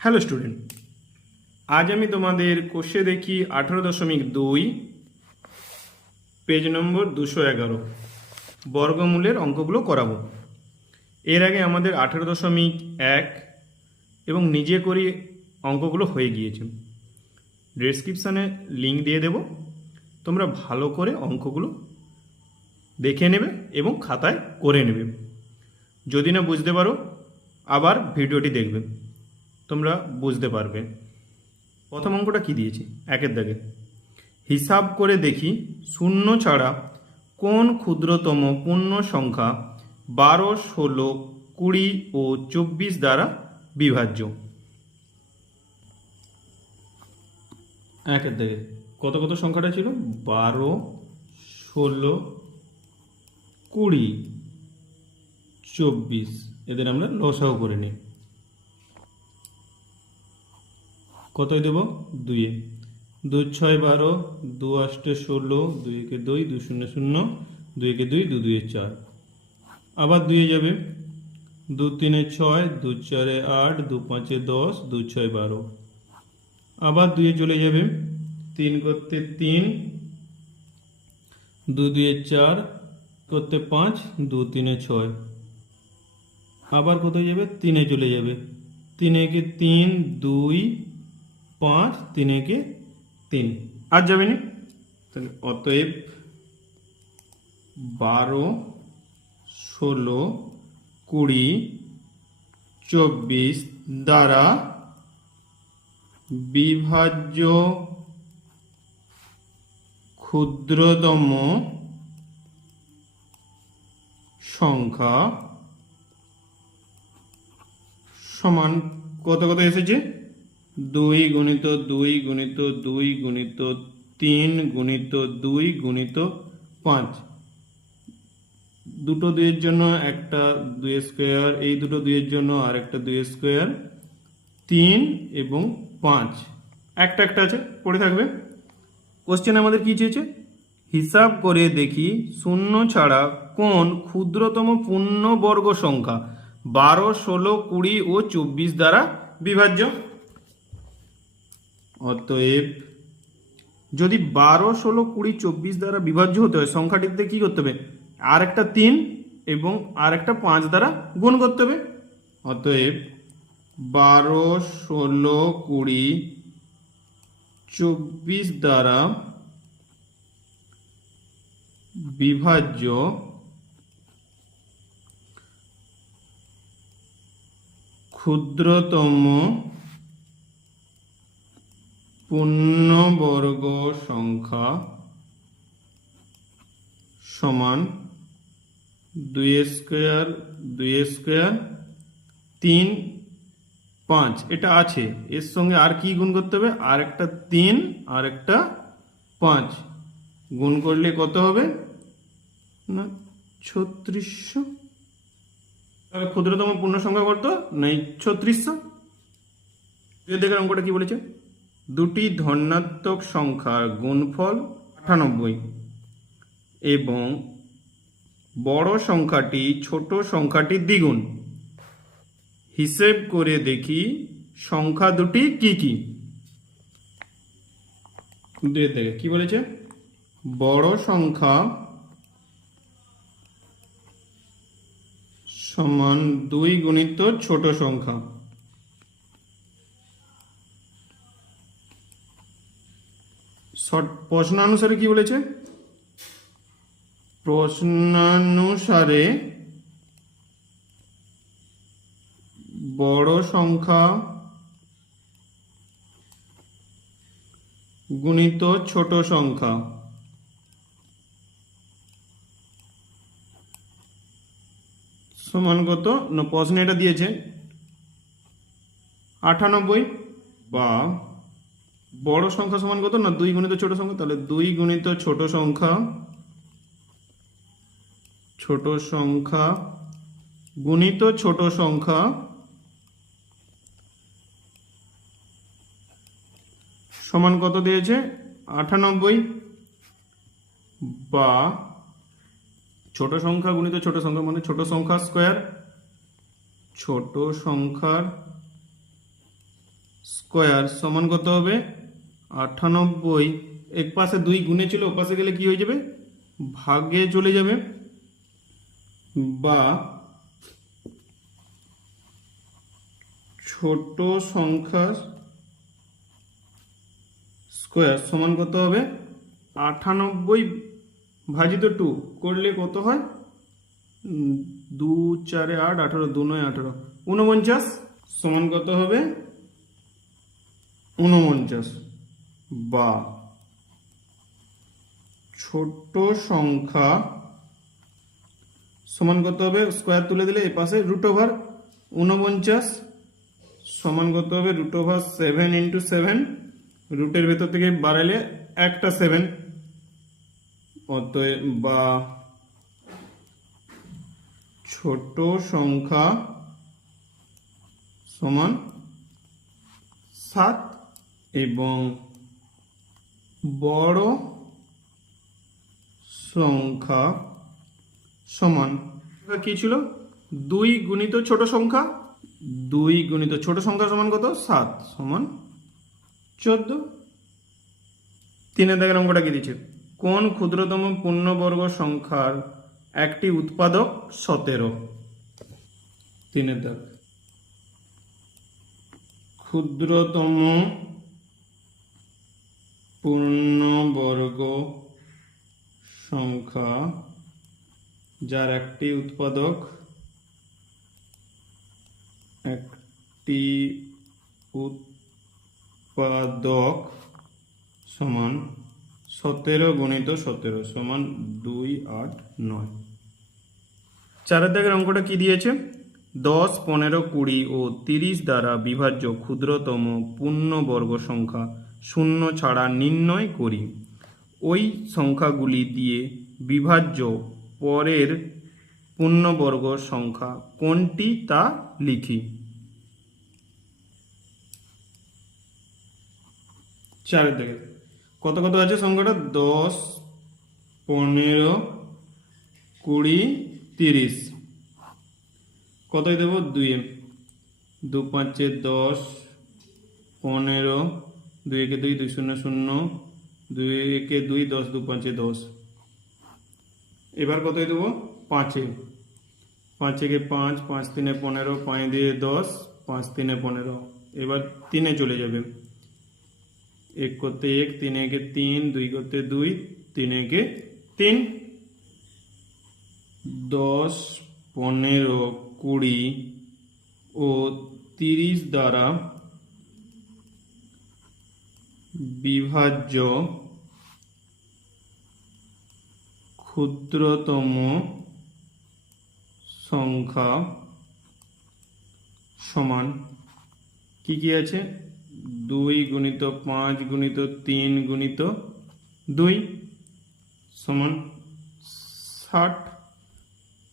Hello student, আজ আমি তোমাদের কোষে দেখি 18.2 পেজ নম্বর 211 বর্গমূলের অঙ্কগুলো করাবো। এর আগে আমাদের 18.1 এবং নিজে করি অঙ্কগুলো হয়ে গিয়েছে। ডেসক্রিপশানে লিঙ্ক দিয়ে দেব, তোমরা ভালো করে অঙ্কগুলো দেখে নেবে এবং খাতায় করে নেবে। যদি না বুঝতে পারো আবার ভিডিওটি দেখবে, তোমরা বুঝতে পারবে। প্রথম অঙ্কটা কি দিয়েছি, একের দাগে হিসাব করে দেখি শূন্য ছাড়া কোন ক্ষুদ্রতম পূর্ণ সংখ্যা 12, 16, 20 ও 24 দ্বারা বিভাজ্য। একের দাগে কত কত সংখ্যাটা ছিল? 12, 16, 20, 24। এদের আমরা লসাও করে নিই। কতই দেব? 2 2 6 12, 2 8 16, 2 1 2, 2 0 0, 2 1 2, 2 2 4। আবার 2 যাবে, 2 3 6, 2 4 8, 2 5 10, 2 6 12। আবার 2 চলে যাবে, 3 করতে 3, 2 2 4 করতে 5, 2 3 6। আবার কোথায় যাবে? 3 চলে যাবে, 3 1 3, 2 5, 3 1 3। আর যাবে না, তাহলে অতএব 12, 16, 20, 24 দ্বারা বিভাজ্য ক্ষুদ্রতম সংখ্যা সমান কত কত এসেছে? 2 গুণিত 2 গুণিত 2 গুণিত 3 গুণিত 2 গুণিত 5। দুটো 2 এর জন্য একটা 2 স্কোয়ার, এই দুটো 2 এর জন্য আর একটা 2 স্কোয়ার, 3 এবং 5 একটা একটা আছে, পড়ে থাকবে। কোশ্চেন আমাদের কি চেয়েছে? হিসাব করে দেখি শূন্য ছাড়া কোন ক্ষুদ্রতম পূর্ণবর্গ সংখ্যা 12, 16, 20 ও 24 দ্বারা বিভাজ্য। অতএব যদি 12, 16, 20, 24 দ্বারা বিভাজ্য হতে হয়, সংখ্যাটিতে কি করতে হবে? আর একটা 3 এবং আর একটা 5 দ্বারা গুণ করতে হবে। অতএব 12, 16, 20, 24 দ্বারা বিভাজ্য ক্ষুদ্রতম পূর্ণবর্গ সংখ্যা সমান 2 স্কোয়ার 2 স্কোয়ার 3 5। এটা আছে, এর সঙ্গে আর কি গুণ করতে হবে? আর একটা 3 আর একটা 5 গুণ করলে কত হবে না? 3600। তাহলে ক্ষুদ্রতম পূর্ণ সংখ্যা কত? না 3600। দেখেন অঙ্কটা কি বলেছে? দুটি ধনাত্মক সংখ্যার গুণফল 98 এবং বড় সংখ্যাটি ছোট সংখ্যাটির দ্বিগুণ। হিসেব করে দেখি সংখ্যা দুটি কি কি। দেখে কি বলেছে? বড় সংখ্যা সমান 2 গুণিত ছোট সংখ্যা। প্রশ্নানুসারে কি বলেছে? প্রশ্নানুসারে বড় সংখ্যা গুণিত ছোট সংখ্যা সমান কত না? প্রশ্নে এটা দিয়েছে 98, বা বড় সংখ্যা সমান কত না? 2 গুণিত ছোট সংখ্যা। তাহলে 2 গুণিত ছোট সংখ্যা গুণিত ছোট সংখ্যা সমান কত দিয়েছে? 98, বা ছোট সংখ্যা গুণিত ছোট সংখ্যা মানে ছোট সংখ্যা স্কোয়ার, ছোট সংখ্যার স্কোয়ার সমান কত হবে 98। এক পাশে 2 গুণে ছিল, ও পাশে গেলে কি হয়ে যাবে ভাগে চলে যাবে, বা ছোট সংখ্যা স্কোয়ার সমান কত হবে 98 ভাজিত 2 করলে কত হয় 2 4 8 18 2 9 18 49 সমান কত হবে 49, বা ছোট সংখ্যা সমান কত হবে স্কোয়ার তুলে দিলে এই পাশে √49 সমান কত হবে √7 × 7, রুটের ভেতর থেকে বাড়াইলে একটা 7, অতএব বা ছোট সংখ্যা সমান 7 এবং বড় সংখ্যা সমান কি ছিল 2 গুণিত ছোট সংখ্যা, 2 গুণিত ছোট সংখ্যা সমান কত 7 সমান 14। 3 দাগের অঙ্কটা কি দিচ্ছে, কোন ক্ষুদ্রতম পূর্ণবর্গ সংখ্যার একটি উৎপাদক 17। 3 দাগ, ক্ষুদ্রতম পূর্ণবর্গ সংখ্যা যার একটি উৎপাদক সমান 17 গুণিত 17 সমান 2 8 9। 4 দাগের অঙ্কটা কি দিয়েছে, 10 15 20 ও 30 দ্বারা বিভাজ্য ক্ষুদ্রতম পূর্ণবর্গ সংখ্যা শূন্য ছাড়া নির্ণয় করি। ওই সংখ্যাগুলি দিয়ে বিভাজ্য পরের পূর্ণবর্গ সংখ্যা কোনটি তা লিখি। 4 থেকে কত কত আছে সংখ্যাটা 10 15 20 30, কতই দেব 2 2 5 10 15 2 1 2 2 0 0 2 1 2 10 2 5 10, এবার কতই দেব 5 5 1 5 5 3 15 5 2 10 5 3 15, এবার 3 চলে যাবে 1 করতে 1 3 1 3 2 করতে 2 3 1 3, 10 15 20 ও 30 দ্বারা বিভাজ্য ক্ষুদ্রতম সংখ্যা সমান কি কি আছে 2 গুণিত 5 গুণিত 3 গুণিত 2 সমান 60,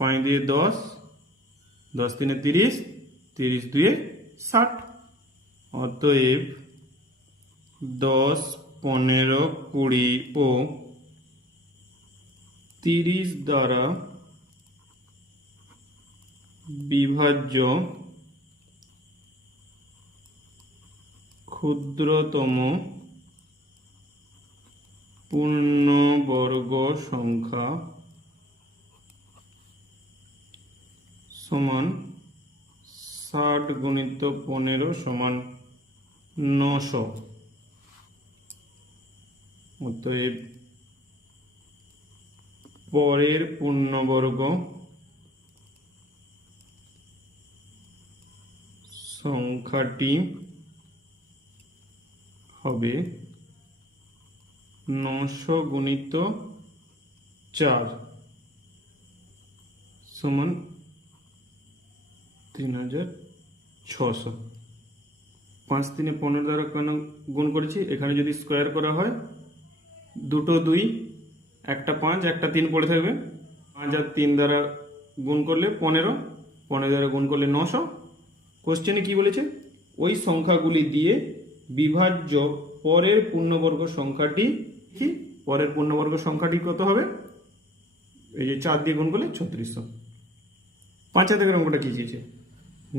5 দিয়ে 10 10 3 30 30 2 60, অতএব 10 15 20 ও 30 দ্বারা বিভাজ্য ক্ষুদ্রতম পূর্ণবর্গ সংখ্যা সমান 60 গুণিত 15 সমান 900, অতএব পরের পূর্ণবর্গ সংখ্যাটি হবে 900 গুণিত 4 সমান 3600। 5 3 15 দ্বারা কেন গুণ করেছি, এখানে যদি স্কোয়ার করা হয় দুটো 2 একটা 5 একটা 3 পড়ে থাকবে, 5 আর 3 দ্বারা গুণ করলে 15 15 দ্বারা গুণ করলে 900। কোশ্চেনে কি বলেছে, ওই সংখ্যাগুলি দিয়ে বিভাজ্য পরের পূর্ণবর্গ সংখ্যাটি কি, পরের পূর্ণবর্গ সংখ্যাটি কত হবে, এই যে 4 দিয়ে গুণ করলে 3600। 5 থেকে অঙ্কটা কি দিয়েছে,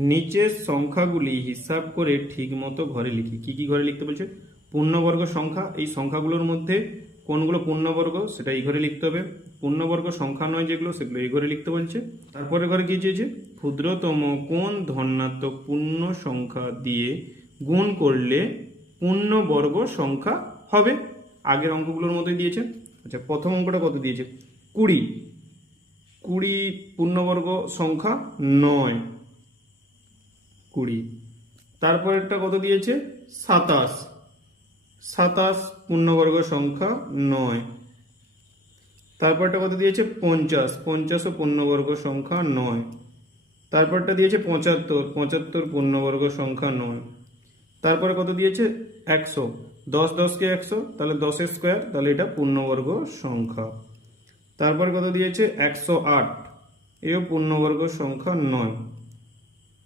নিচের সংখ্যাগুলি হিসাব করে ঠিকমতো ঘরে লিখি। কি কি ঘরে লিখতে বলছে? পূর্ণবর্গ সংখ্যা, এই সংখ্যাগুলোর মধ্যে কোনগুলো পূর্ণবর্গ সেটা এই ঘরে লিখতে হবে। পূর্ণবর্গ সংখ্যা নয় যেগুলো, সেগুলো এই ঘরে লিখতে বলছে। তারপরে ঘরে কি চেয়েছে? ক্ষুদ্রতম কোন ধনাত্মক পূর্ণ সংখ্যা দিয়ে গুণ করলে পূর্ণবর্গ সংখ্যা হবে। আগের অঙ্কগুলোর মতোই দিয়েছে। আচ্ছা, প্রথম অঙ্কটা কত দিয়েছে? 20। 20 পূর্ণবর্গ সংখ্যা নয়। 20। তারপরেরটা কত দিয়েছে? 27। 27 পূর্ণবর্গ সংখ্যা নয়। তারপরটা কত দিয়েছে? 50। 50 পূর্ণবর্গ সংখ্যা নয়। তারপরটা দিয়েছে 75। 75 পূর্ণবর্গ সংখ্যা নয়। তারপরে কত দিয়েছে? 100। 10 10কে 100, তাহলে 10 স্কোয়ার, তাহলে এটা পূর্ণবর্গ সংখ্যা। তারপরে কত দিয়েছে? 108, এও পূর্ণবর্গ সংখ্যা নয়।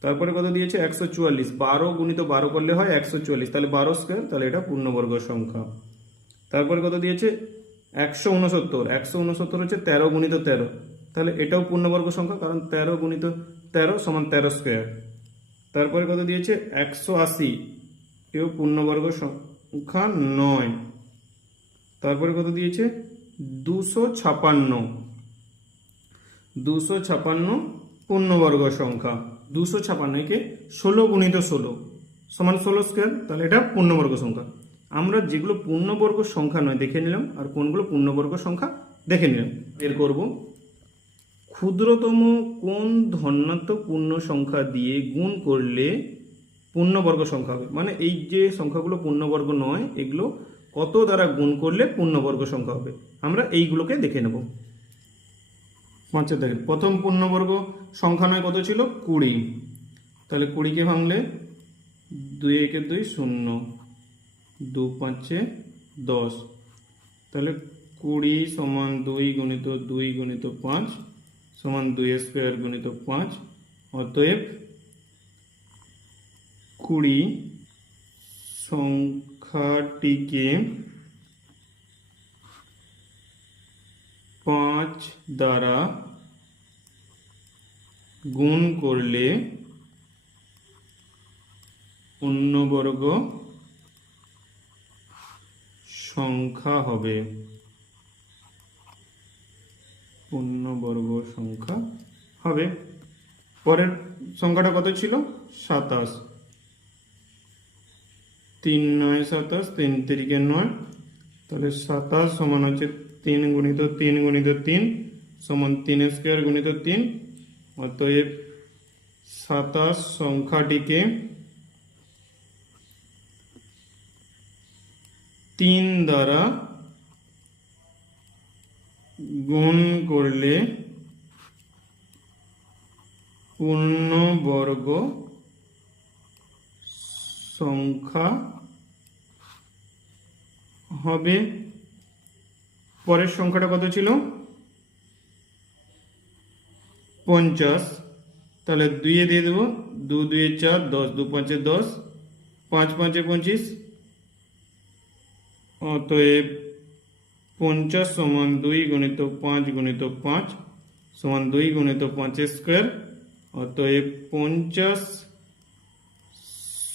তারপরে কত দিয়েছে? 144। 12 গুণিত 12 করলে হয় 144, তাহলে 12 স্কোয়ার, তাহলে এটা পূর্ণবর্গ সংখ্যা। তারপরে কত দিয়েছে? 169। 169 হচ্ছে 13 গুণিত 13, তাহলে এটাও পূর্ণবর্গ সংখ্যা, কারণ 13 গুণিত 13 সমান 13 স্কোয়ার। তারপরে কত দিয়েছে? 180, এও পূর্ণবর্গ সংখ্যা নয়। তারপরে কত দিয়েছে? 256। 256 পূর্ণবর্গ সংখ্যা। 256 কে 16 গুণিত 16 সমান 16 স্কোয়ার, তাহলে এটা পূর্ণবর্গ সংখ্যা। আমরা যেগুলো পূর্ণবর্গ সংখ্যা নয় দেখে নিলাম, আর কোনগুলো পূর্ণবর্গ সংখ্যা দেখে নিলাম। বের করব ক্ষুদ্রতম কোন ধনাত্মক পূর্ণ সংখ্যা দিয়ে গুণ করলে পূর্ণবর্গ সংখ্যা হবে। মানে এই যে সংখ্যাগুলো পূর্ণবর্গ নয়, এগুলো কত দ্বারা গুণ করলে পূর্ণবর্গ সংখ্যা হবে, আমরা এইগুলোকে দেখে নেব। দেখেন, প্রথম পূর্ণবর্গ সংখ্যা নয় কত ছিল? 20। তাহলে 20কে ভাঙলে 2 1 2 0, 2 5 10, তাহলে 20 সমান 2 গুণিত 2 গুণিত 5 সমান 2 স্কোয়ার গুণিত 5। অতএব 20 সংখ্যাটিকে 5 দ্বারা গুণ করলে পূর্ণবর্গ সংখ্যা হবে। পূর্ণবর্গ সংখ্যা হবে। পরের সংখ্যাটা কত ছিল? 27। 3 9 27, 3 3 9, তাহলে 27 সমান হচ্ছে 3 গুণিত 3 গুণিত 3 সমান 3 স্কোয়ার গুণিত 3। অতএব 27 সংখ্যাটিকে 3 দ্বারা গুণ করলে পূর্ণবর্গ সংখ্যা হবে। পরের সংখ্যাটা কত ছিল? 50। তাহলে 2 এ দিয়ে দেবো, 2 2 4, 10 2 5 10, 5 5 25। অতএব 50 সমান 2 গুণিত 5 গুণিত 5 সমান 2 গুণিত 5 স্কোয়ার। অতএব 50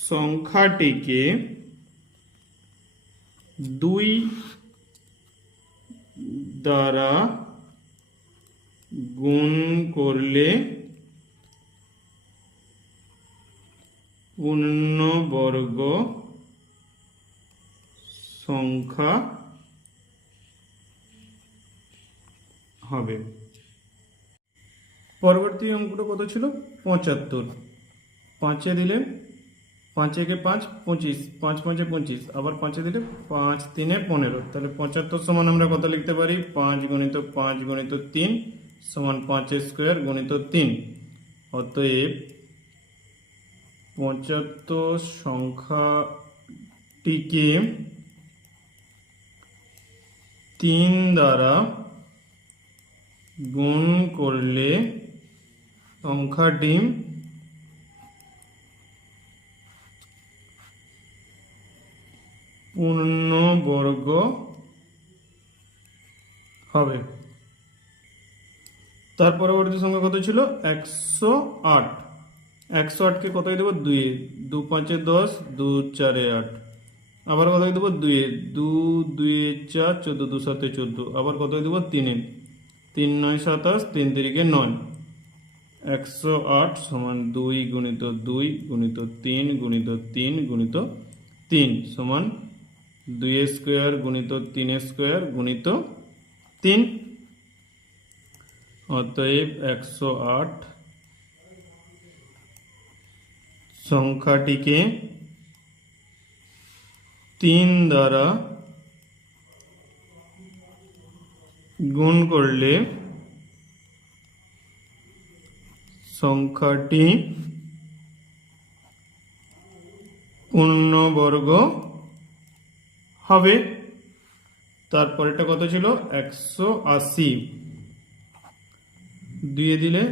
সংখ্যাটিকে 2 দ্বারা গুণ করলে পূর্ণবর্গ সংখ্যা হবে। পরবর্তী অঙ্কটা কত ছিল? 75। 5 এ দিলে 5 একে 5 25, 5 5 25, আবার 5 এ দিলে 5 3 15, তাহলে 75 সমান আমরা কত লিখতে পারি? 5 গুণিত 5 গুণিত 3 সমান 5 স্কোয়ার গুণিত 3। অতএব 75 সংখ্যাটিকে 3 দ্বারা গুণ করলে সংখ্যাটি পূর্ণবর্গ হবে। তার পরবর্তী সংখ্যা কত ছিল? 108। 108কে কতই দেবো 2, 2 5 10, 2 4 8, আবার কতই দেবো 2, 2 2 4 14, 2 7 14, আবার কতই দেবো 3, 3 9 27, 3 3 9। 108 সমান 2 গুণিত 2 গুণিত 3 গুণিত 3 গুণিত 3 সমান 2 স্কোয়ার গুণিত 3 স্কোয়ার গুণিত 3। অতএব 108 সংখ্যাটিকে 3 দ্বারা গুণ করলে সংখ্যাটি পূর্ণবর্গ হবে। তারপরেটা কত ছিল 180, 2 দিলে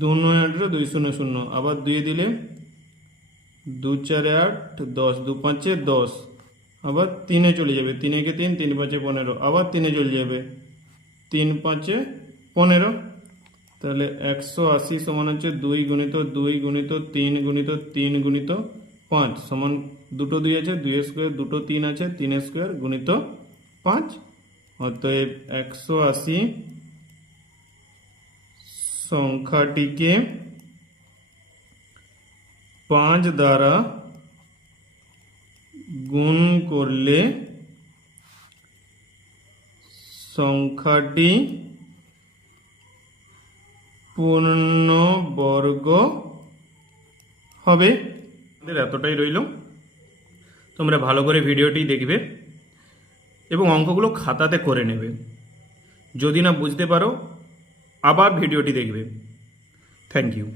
2 9 18, 2 0 0, আবার 2 দিলে 2 4 8 10, 2 5 10, আবার 3 চলে যাবে, 3 কে 3, 3 5 15, আবার 3 চলে যাবে, 3 5 15। তাহলে 180 সমান হচ্ছে 2 গুণিত 2 গুণিত 3 গুণিত 3 গুণিত 5 সমান দুটো 2 আছে, 2 স্কোয়ার, দুটো 3 আছে, 3 স্কোয়ার গুণিত 5। অতএব 180 সংখ্যাটিকে 5 দ্বারা গুণ করলে সংখ্যাটি পূর্ণবর্গ হবে। আমাদের এতটাই রইল। তোমরা ভালো করে ভিডিওটি দেখবে এবং অঙ্কগুলো খাতাতে করে নেবে। যদি না বুঝতে পারো আবার ভিডিওটি দেখবে। Thank you.